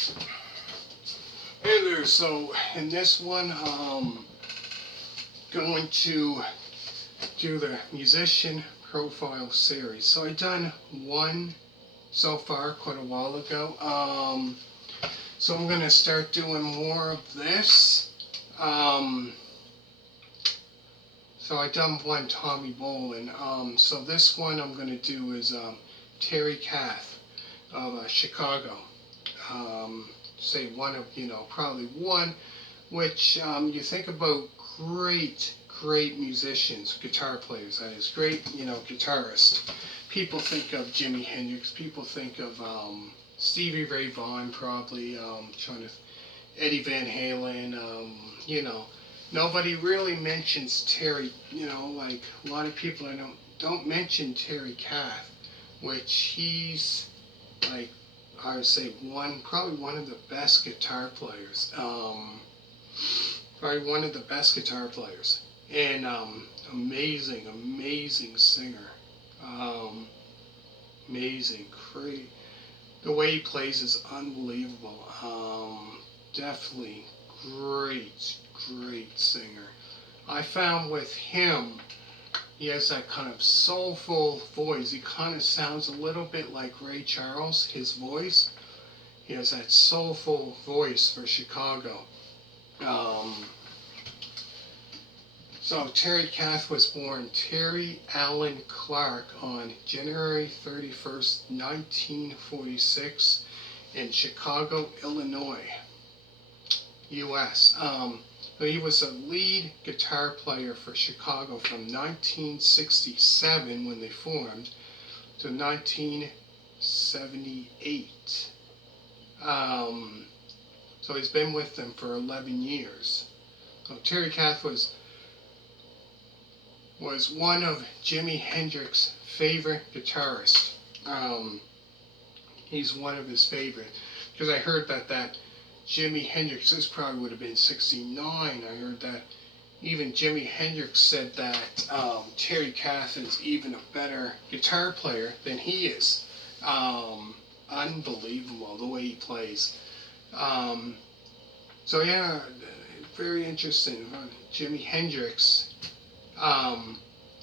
Hey there, so in this one, going to do the musician profile series. So I done one so far quite a while ago. So I'm gonna start doing more of this. So I done one Tommy Bolin. So this one I'm gonna do is Terry Kath of Chicago. Um, Say one of, probably one which you think about great musicians, guitar players, that is, great, guitarist. People think of Jimi Hendrix, people think of Stevie Ray Vaughan, probably, Eddie Van Halen, nobody really mentions Terry, like a lot of people don't mention Terry Kath, which he's like, I would say probably one of the best guitar players. Probably one of the best guitar players, and amazing singer. Um, Amazing, great. The way he plays is unbelievable. Definitely great singer. I found with him, he has that kind of soulful voice. He kind of sounds a little bit like Ray Charles, his voice. He has that soulful voice for Chicago. Um, So Terry Kath was born Terry Allen Clark on January 31st, 1946 in Chicago, Illinois, U.S. He was a lead guitar player for Chicago from 1967 when they formed to 1978. So he's been with them for 11 years. So Terry Kath was one of Jimi Hendrix's favorite guitarists. He's one of his favorite, because I heard that Jimi Hendrix, this probably would have been 69, I heard that even Jimi Hendrix said that Terry Kath is even a better guitar player than he is. Unbelievable the way he plays. Um, so yeah, very interesting. Jimi Hendrix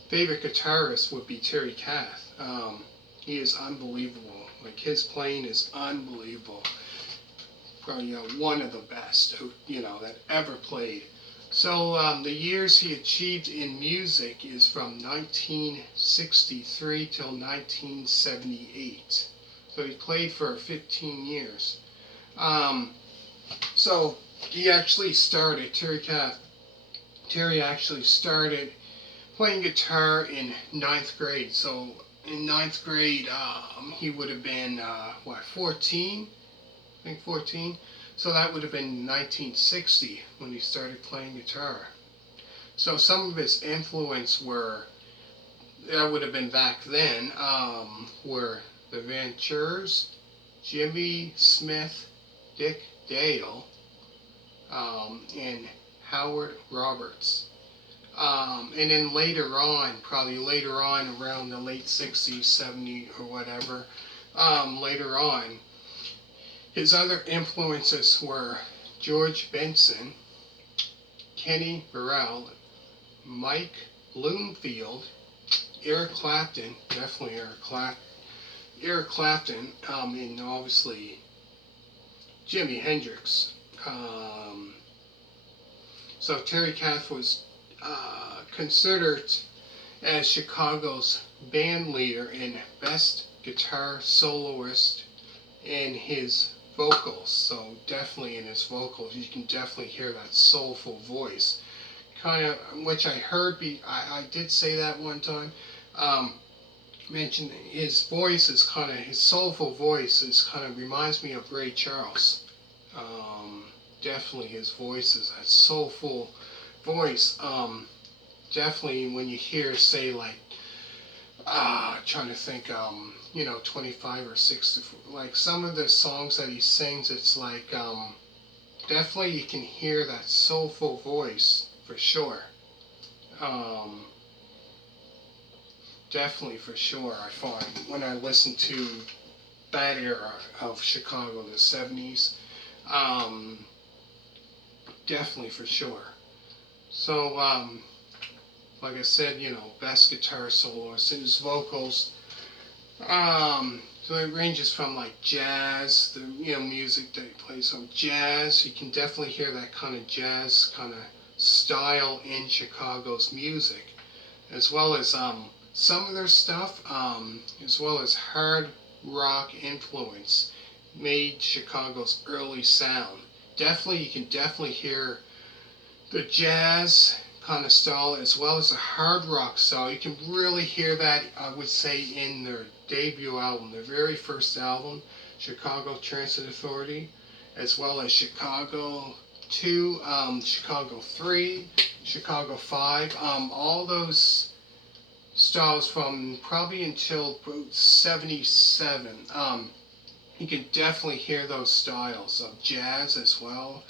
favorite guitarist would be Terry Kath. He is unbelievable. Like, his playing is unbelievable. Probably one of the best that ever played. So the years he achieved in music is from 1963 till 1978. So he played for 15 years. So he actually started, Terry actually started playing guitar in ninth grade. So in ninth grade, he would have been, 14? I think 14. So that would have been 1960 when he started playing guitar. So some of his influence that would have been back then, were the Ventures, Jimmy Smith, Dick Dale, and Howard Roberts. And then probably later on, around the late 60s, 70s, or whatever, later on, his other influences were George Benson, Kenny Burrell, Mike Bloomfield, Eric Clapton, definitely Eric Clapton, and obviously Jimi Hendrix. So Terry Kath was considered as Chicago's band leader and best guitar soloist in his vocals. So definitely in his vocals, you can definitely hear that soulful voice. Kind of, which I heard, I did say that one time. Mentioned his voice is his soulful voice is reminds me of Ray Charles. Definitely his voice is that soulful voice. Definitely when you hear, say, like, trying to think, 25 or 60, like some of the songs that he sings, it's like, definitely you can hear that soulful voice for sure. Definitely for sure, I find when I listen to that era of Chicago, the 70s. Um, Definitely for sure. So, like I said, best guitar soloist and his vocals. So it ranges from like jazz, the music that he plays on jazz. You can definitely hear that kind of jazz kind of style in Chicago's music, as well as some of their stuff, as well as hard rock influence, made Chicago's early sound. Definitely, you can definitely hear the jazz kind of style as well as the hard rock style. You can really hear that, I would say, in their debut album, their very first album, Chicago Transit Authority, as well as Chicago 2, Chicago 3, Chicago 5, all those styles from probably until 77. You can definitely hear those styles of jazz as well.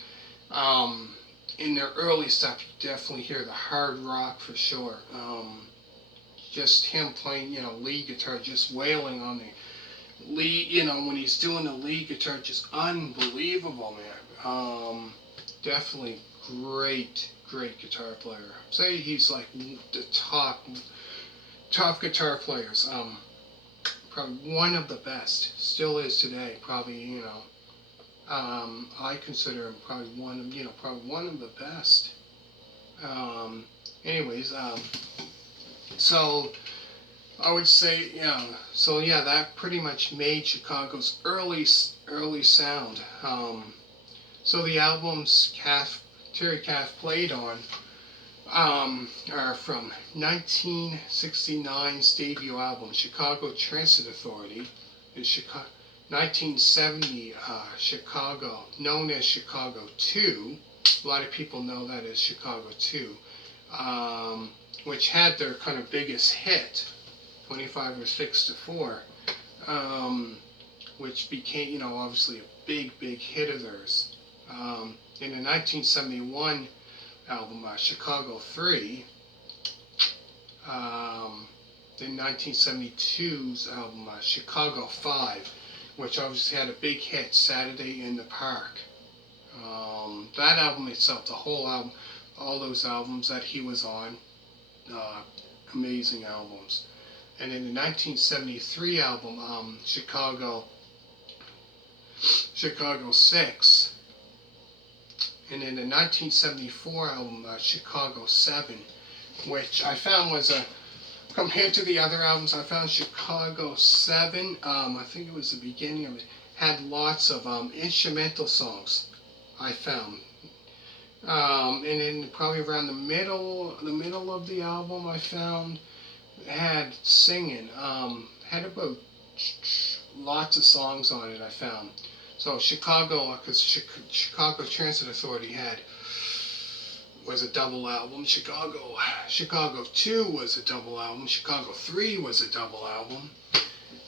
Um, in their early stuff, you definitely hear the hard rock for sure. Just him playing, lead guitar, just wailing on the lead, when he's doing the lead guitar, just unbelievable, man. Definitely great guitar player. Say he's like the top guitar players. Probably one of the best, still is today. Probably, I consider him probably one of the best. Um, Anyways, so I would say, so yeah, that pretty much made Chicago's early sound. So the albums Terry Kath played on, are from 1969's debut album, Chicago Transit Authority, and 1970 Chicago, known as Chicago 2. A lot of people know that as Chicago 2, which had their kind of biggest hit, 25 or 6 to 4, which became, obviously a big hit of theirs. In the 1971 album, Chicago 3, in 1972's album, Chicago 5, which obviously had a big hit, Saturday in the Park. That album itself, the whole album, all those albums that he was on, amazing albums. And in the 1973 album, Chicago 6, and in the 1974 album, Chicago 7, which I found was compared to the other albums, I found Chicago 7, I think it was the beginning of it, had lots of instrumental songs, I found. And then probably around the middle of the album, I found had singing, had about lots of songs on it, I found. So Chicago, because Chicago Transit Authority was a double album. Chicago 2 was a double album. Chicago 3 was a double album.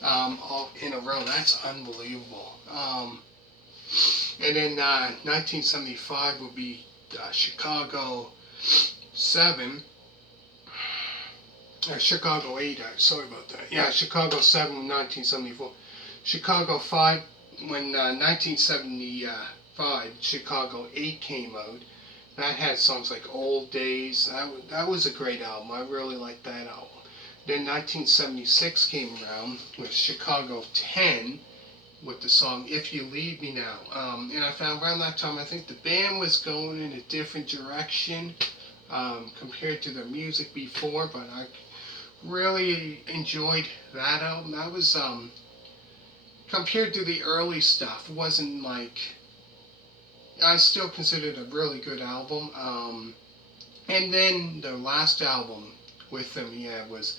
All in a row. That's unbelievable. And then 1975 will be Chicago 7. Chicago 8, sorry about that. Yeah, Chicago 7, 1974. Chicago 5, when 1975, Chicago 8 came out. That had songs like Old Days. That was a great album. I really liked that album. Then 1976 came around with Chicago 10 with the song If You Leave Me Now. And I found around that time, I think the band was going in a different direction compared to their music before, but I really enjoyed that album. That was, compared to the early stuff, it wasn't like, I still consider it a really good album. And then the last album with them, was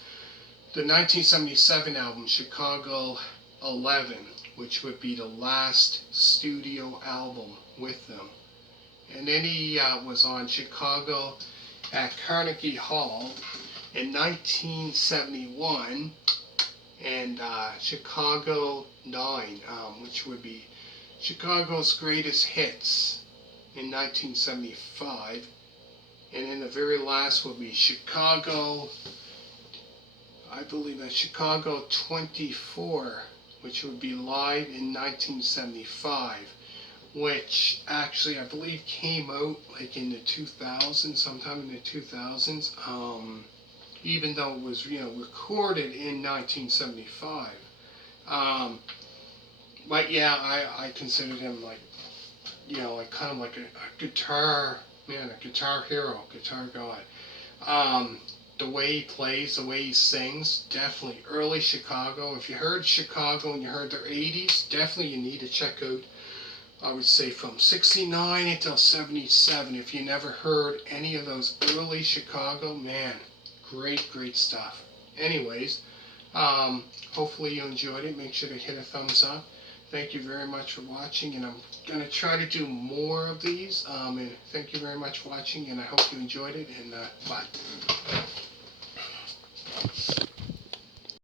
the 1977 album, Chicago 11, which would be the last studio album with them. And then he was on Chicago at Carnegie Hall in 1971, and Chicago 9, which would be Chicago's Greatest Hits in 1975. And then the very last will be Chicago, I believe that's Chicago 24, which would be live in 1975, which actually I believe came out like in the 2000s, sometime in the 2000s. Even though it was recorded in 1975. But yeah, I considered him like like kind of like a guitar man, a guitar hero, guitar god. The way he plays, the way he sings, definitely early Chicago. If you heard Chicago and you heard their 80s, definitely you need to check out, I would say, from 69 until 77. If you never heard any of those early Chicago, man, great stuff. Anyways, hopefully you enjoyed it. Make sure to hit a thumbs up. Thank you very much for watching, and I'm going to try to do more of these. And thank you very much for watching, and I hope you enjoyed it, and bye.